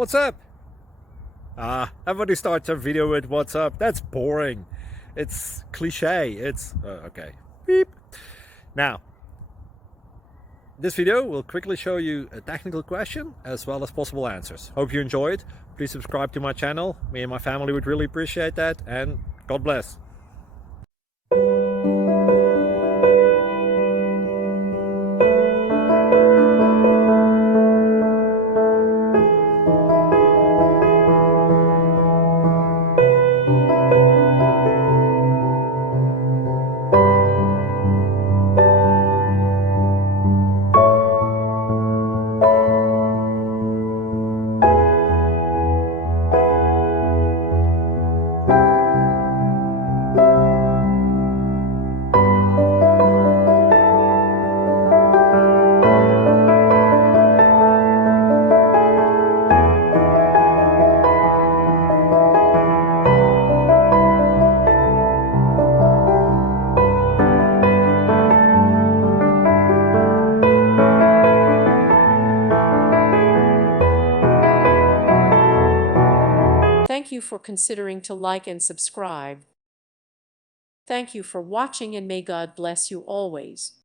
What's up? Everybody starts a video with what's up. That's boring. It's cliche. It's okay. Beep. Now, this video will quickly show you a technical question as well as possible answers. Hope you enjoyed. Please subscribe to my channel. Me and my family would really appreciate that, and God bless. Thank you for considering to like and subscribe. Thank you for watching, and may God bless you always.